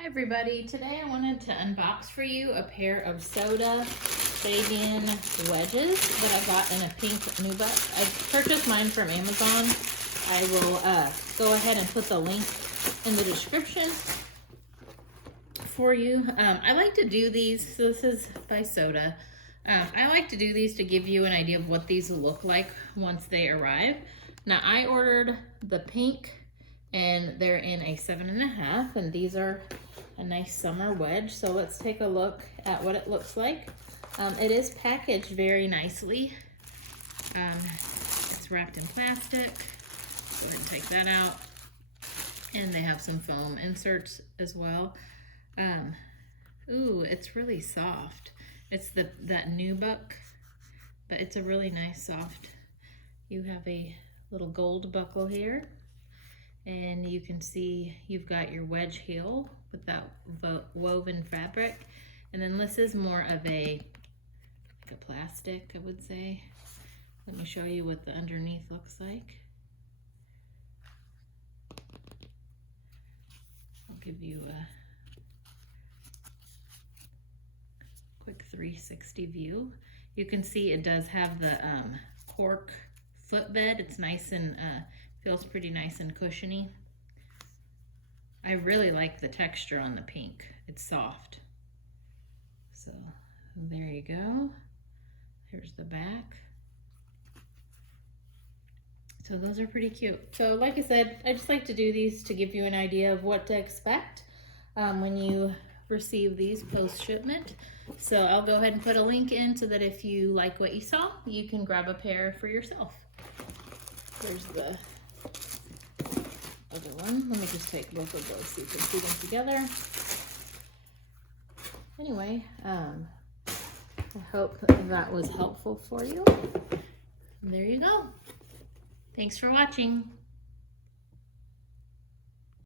Hi everybody, today I wanted to unbox for you a pair of soda Fabian wedges that I got in a pink nubuck. I purchased mine from Amazon. I will go ahead and put the link in the description for you. I like to do these, so this is by Soda. I like to do these to give you an idea of what these will look like once they arrive. Now I ordered the pink and they're in a 7.5, and these are a nice summer wedge. So let's take a look at what it looks like. It is packaged very nicely. It's wrapped in plastic. Go ahead and take that out. And they have some foam inserts as well. Ooh, it's really soft. It's that nubuck, but it's a really nice soft. You have a little gold buckle here. And you can see you've got your wedge heel with that woven fabric. And then this is more of a plastic, I would say. Let me show you what the underneath looks like. I'll give you a quick 360 view. You can see it does have the cork footbed. It's nice and feels pretty nice and cushiony. I really like the texture on the pink. It's soft. So there you go. Here's the back. So those are pretty cute. So like I said, I just like to do these to give you an idea of what to expect when you receive these post-shipment. So I'll go ahead and put a link in so that if you like what you saw, you can grab a pair for yourself. Here's the other one. Let me just take both of those so you can see them together. Anyway, I hope that was helpful for you. And there you go. Thanks for watching.